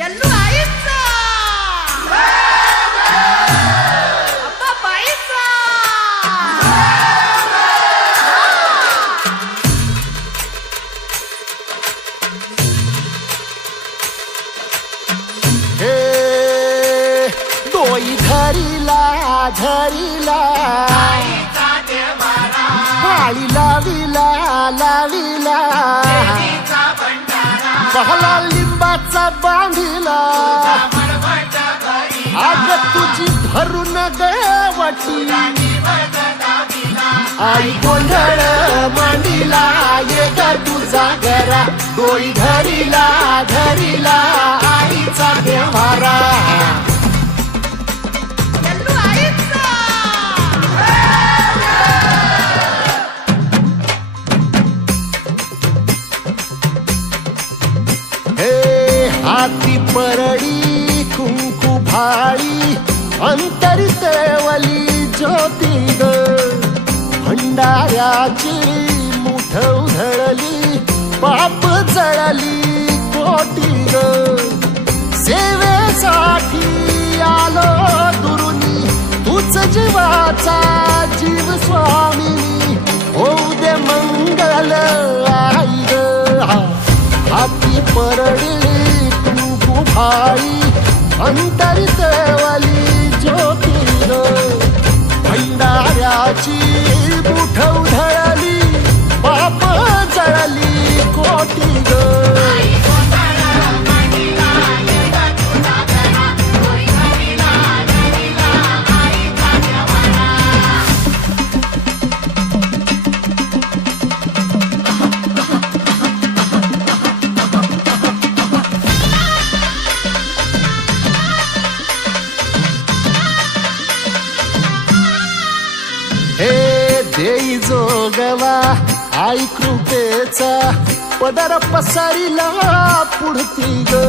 यल्लू आईचा अप्पा बाईचा हे डोई धरीला धरीला पाळी लाविला लाविला पहला लिंबाचा बांधिला आग तुझी भरून गवटी आई गोंधळ मांडीला ये ग तुझा घरा डोई धरीला धरीला आईचा देवारा यल्लू आईचा हे हाती परडी कुंकू भाळी अंतरितवली ज्योती ग भंडाऱ्याची मुठ उधळली पाप जळली कोटी ग सेवेसाठी आलो दुरुनी तूच जीवाचा जीव स्वामिनी होऊ दे मंगल आई ग हाती परडी कुंकू भाळी अंतरितवली ज्योती ग भंडाऱ्याची मुठ उधळली पाप जळली कोटी ग हे देई जोगवा आई कृपेचा पदर पसरिला पुढती ग